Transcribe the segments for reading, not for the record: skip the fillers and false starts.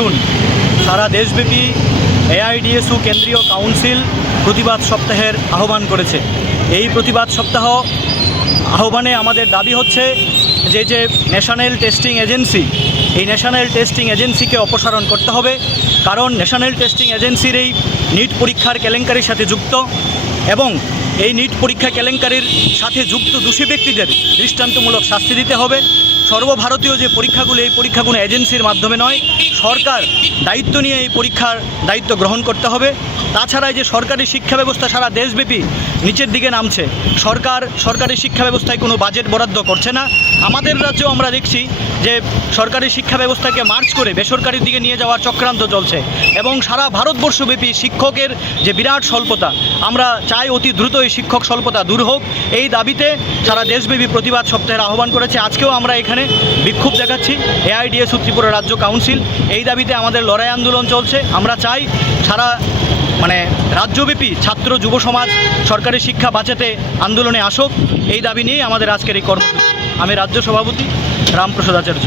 June সারা দেশব্যাপী এআইডিএসইউ কেন্দ্রীয় council প্রতিবাদ সপ্তাহের আহ্বান করেছে। এই প্রতিবাদ সপ্তাহ আহ্বানে আমাদের দাবি হচ্ছে যে ন্যাশনাল টেস্টিং এজেন্সি, এই ন্যাশনাল টেস্টিং এজেন্সিকে অপসারণ করতে হবে। কারণ ন্যাশনাল টেস্টিং এজেন্সির এই নিট পরীক্ষার কেলেঙ্কারির সাথে যুক্ত এবং এই নিট পরীক্ষা কেলেঙ্কারির সাথে যুক্ত দোষী ব্যক্তিদের দৃষ্টান্তমূলক শাস্তি দিতে হবে। সর্বভারতীয় যে পরীক্ষাগুলো, এই পরীক্ষাগুলো এজেন্সির মাধ্যমে নয়, সরকার দায়িত্ব নিয়ে এই পরীক্ষার দায়িত্ব গ্রহণ করতে হবে। তাছাড়া যে সরকারি শিক্ষা ব্যবস্থা সারা দেশব্যাপী নিচের দিকে নামছে, সরকারি শিক্ষা ব্যবস্থায় কোনো বাজেট বরাদ্দ করছে না। আমাদের রাজ্যেও আমরা দেখছি যে সরকারি শিক্ষা ব্যবস্থাকে মার্চ করে বেসরকারির দিকে নিয়ে যাওয়ার চক্রান্ত চলছে এবং সারা ভারতবর্ষব্যাপী শিক্ষকের যে বিরাট স্বল্পতা, আমরা চাই অতি দ্রুত এই শিক্ষক স্বল্পতা দূর হোক। এই দাবিতে সারা দেশব্যাপী প্রতিবাদ সপ্তাহের আহ্বান করেছে। আজকেও আমরা এখানে বিক্ষোভ দেখাচ্ছি। এআইডিএসইউ ত্রিপুরা রাজ্য কাউন্সিল, এই দাবিতে আমাদের লড়াই আন্দোলন চলছে। আমরা চাই সারা রাজ্যব্যাপী ছাত্র যুব সমাজ সরকারি শিক্ষা বাঁচাতে আন্দোলনে আসুক। এই দাবি নিয়েই আমাদের আজকের এই কর্মসূচি। আমি রাজ্য সভাপতি রামপ্রসাদ আচার্য।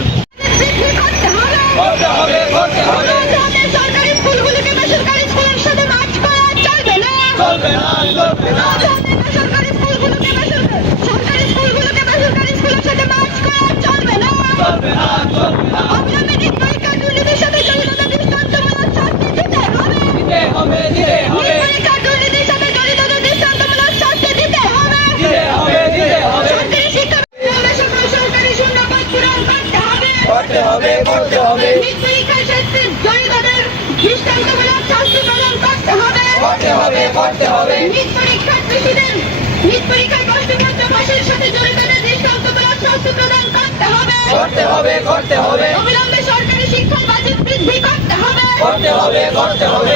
অবিলম্বে সরকারি শিক্ষার বাজেট বৃদ্ধি করতে হবে।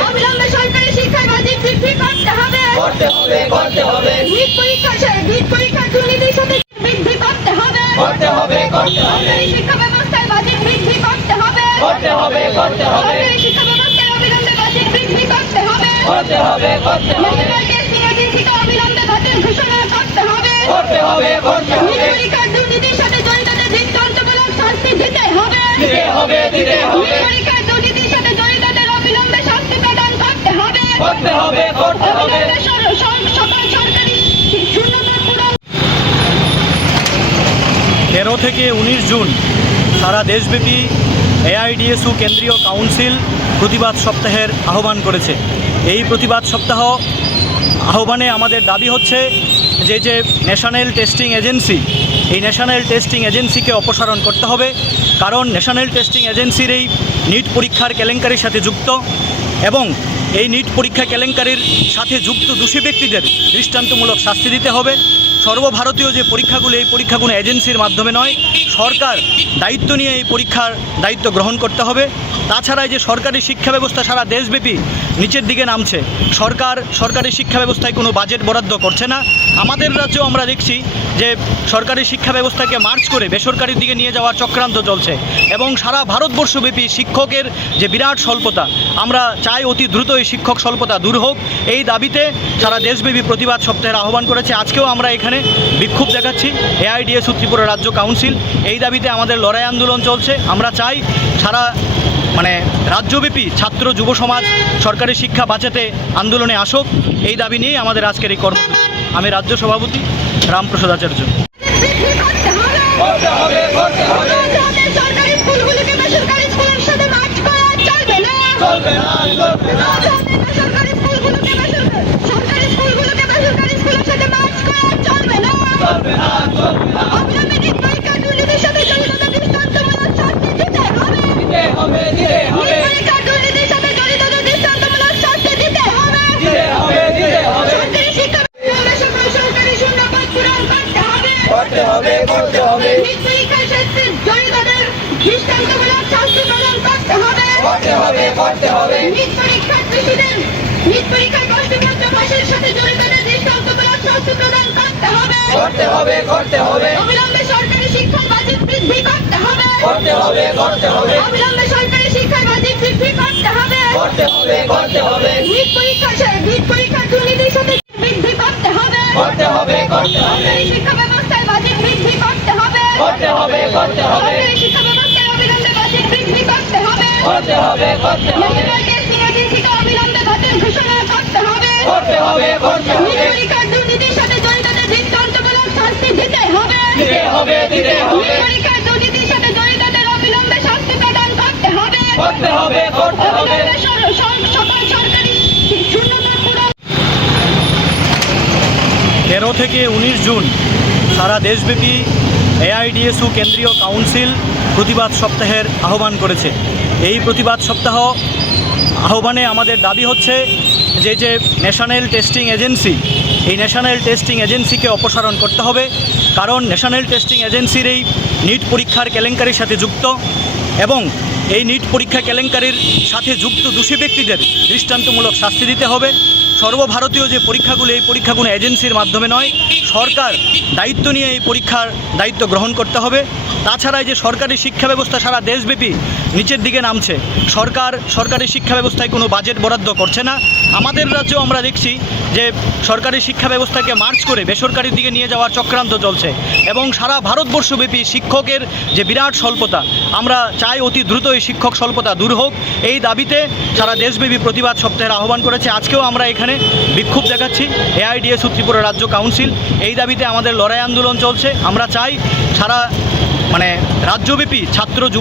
অবিলম্বে সরকারি শিক্ষার বাজেট বৃদ্ধি করতে হবে। নিট পরীক্ষার দুর্নীতির সাথে বৃদ্ধি করতে হবে। সরকারি শিক্ষা ব্যবস্থায় বাজেট বৃদ্ধি করতে হবে। সরকারি শিক্ষা ব্যবস্থায় অবিলম্বে বাজেট বৃদ্ধি করতে হবে। ন্যাশনাল টেস্টিং এজেন্সিকে অবিলম্বে বাজেট ঘোষণা করতে হবে। নিট পরীক্ষার দুর্নীতির সাথে জড়িতদের দৃষ্টান্তমূলক শাস্তি দিতে হবে। নিট পরীক্ষার দুর্নীতির সাথে জড়িতদের অবিলম্বে শাস্তি প্রদান করতে হবে। অবিলম্বে সকল সরকারি শূন্যতা পূরণ। 13 থেকে 19 জুন সারা দেশব্যাপী এআইডিএসইউ কেন্দ্রীয় কাউন্সিল প্রতিবাদ সপ্তাহের আহ্বান করেছে। এই প্রতিবাদ সপ্তাহ আহ্বানে আমাদের দাবি হচ্ছে যে ন্যাশনাল টেস্টিং এজেন্সি, এই ন্যাশনাল টেস্টিং এজেন্সিকে অপসারণ করতে হবে। কারণ ন্যাশনাল টেস্টিং এজেন্সির এই নিট পরীক্ষার কেলেঙ্কারির সাথে যুক্ত এবং এই নিট পরীক্ষা কেলেঙ্কারির সাথে যুক্ত দোষী ব্যক্তিদের দৃষ্টান্তমূলক শাস্তি দিতে হবে। সর্বভারতীয় যে পরীক্ষাগুলো, এই পরীক্ষাগুলো এজেন্সির মাধ্যমে নয়, সরকার দায়িত্ব নিয়ে এই পরীক্ষার দায়িত্ব গ্রহণ করতে হবে। তাছাড়া যে সরকারি শিক্ষা ব্যবস্থা সারা দেশব্যাপী নিচের দিকে নামছে, সরকারি শিক্ষা ব্যবস্থায় কোনো বাজেট বরাদ্দ করছে না। আমাদের রাজ্যেও আমরা দেখছি যে সরকারি শিক্ষা ব্যবস্থাকে মার্চ করে বেসরকারির দিকে নিয়ে যাওয়ার চক্রান্ত চলছে এবং সারা ভারতবর্ষব্যাপী শিক্ষকের যে বিরাট স্বল্পতা, আমরা চাই অতি দ্রুত এই শিক্ষক স্বল্পতা দূর হোক। এই দাবিতে সারা দেশব্যাপী প্রতিবাদ সপ্তাহের আহ্বান করেছে। আজকেও আমরা এখানে বিক্ষোভ দেখাচ্ছি। এআইডিএসইউ ত্রিপুরা রাজ্য কাউন্সিল, এই দাবিতে আমাদের লড়াই আন্দোলন চলছে। আমরা চাই সারা রাজ্যব্যাপী ছাত্র যুব সমাজ সরকারি শিক্ষা বাঁচাতে আন্দোলনে আসুক। এই দাবি নিয়েই আমাদের আজকের এই কর্মসূচি। আমি রাজ্য সভাপতি রামপ্রসাদ আচার্য। সরকারি স্কুলগুলোকে বেসরকারি স্কুলের সাথে মার্চ করা চলবে না। সরকারি স্কুলগুলোকে বেসরকারি স্কুলের সাথে মার্চ করা চলবে না। অবিলম্বে নিট পরীক্ষার দুর্নীতির সাথে জড়িতদের দৃষ্টান্তমূলক শাস্তি দিতে হবে। নিট পরীক্ষার দুর্নীতির সাথে জড়িতদের দৃষ্টান্তমূলক শাস্তি দিতে হবে। সরকারি শিক্ষা সকল সরকারি শূন্যপদ পূরণ করতে হবে। নিট পরীক্ষার সাথে জড়িতদের দৃষ্টান্তমূলক শাস্তি প্রদান করতে হবে। নিট পরীক্ষার প্রশ্নপত্র ফাঁসের সাথে জড়িতদের দৃষ্টান্তমূলক শাস্তি প্রদান করতে হবে। অবিলম্বে সরকারি শিক্ষার বাজেট বৃদ্ধি করতে হবে। অবিলম্বে সরকারি শিক্ষার বাজেট বৃদ্ধি করতে হবে। নিট পরীক্ষার দুর্নীতির সাথে বৃদ্ধি করতে হবে। সরকারি শিক্ষা ব্যবস্থায় বাজেট বৃদ্ধি করতে হবে। সরকারি শিক্ষা ব্যবস্থায় অবিলম্বে বাজেট বৃদ্ধি করতে হবে। ন্যাশনাল টেস্টিং এজেন্সিকে অবিলম্বে বাতিল ঘোষণা করতে হবে। নিট পরীক্ষার দুর্নীতির সাথে জড়িতদের দৃষ্টান্তমূলক শাস্তি দিতে হবে। নিট পরীক্ষার দুর্নীতির সাথে জড়িতদের অবিলম্বে শাস্তি প্রদান করতে হবে। অবিলম্বে সকল সরকারি শূন্যতা পূরণ। 13 থেকে 19 জুন সারা দেশব্যাপী এআইডিএসু কেন্দ্রীয় কাউন্সিল প্রতিবাদ সপ্তাহের আহ্বান করেছে। এই প্রতিবাদ সপ্তাহ আহ্বানে আমাদের দাবি হচ্ছে যে ন্যাশনাল টেস্টিং এজেন্সি, এই ন্যাশনাল টেস্টিং এজেন্সিকে অপসারণ করতে হবে। কারণ ন্যাশনাল টেস্টিং এজেন্সির এই নিট পরীক্ষার কেলেঙ্কারির সাথে যুক্ত এবং এই নিট পরীক্ষা কেলেঙ্কারির সাথে যুক্ত দোষী ব্যক্তিদের দৃষ্টান্তমূলক শাস্তি দিতে হবে। সর্বভারতীয় যে পরীক্ষাগুলো, এই পরীক্ষাগুলো এজেন্সির মাধ্যমে নয়, সরকার দায়িত্ব নিয়ে এই পরীক্ষার দায়িত্ব গ্রহণ করতে হবে। তাছাড়া এই যে সরকারি শিক্ষা ব্যবস্থা সারা দেশব্যাপী নিচের দিকে নামছে, সরকারি শিক্ষা ব্যবস্থায় কোনো বাজেট বরাদ্দ করছে না। আমাদের রাজ্যেও আমরা দেখছি যে সরকারি শিক্ষা ব্যবস্থাকে মার্চ করে বেসরকারির দিকে নিয়ে যাওয়ার চক্রান্ত চলছে এবং সারা ভারতবর্ষব্যাপী শিক্ষকের যে বিরাট স্বল্পতা, আমরা চাই অতি দ্রুত এই শিক্ষক স্বল্পতা দূর হোক। এই দাবিতে সারা দেশব্যাপী প্রতিবাদ সপ্তাহের আহ্বান করেছে। আজকেও আমরা এখানে বিক্ষোভ দেখাচ্ছি, এআইডিএসু ত্রিপুরা রাজ্য কাউন্সিল। এই দাবিতে আমাদের লড়াই আন্দোলন চলছে। আমরা চাই সারা রাজ্যব্যাপী ছাত্র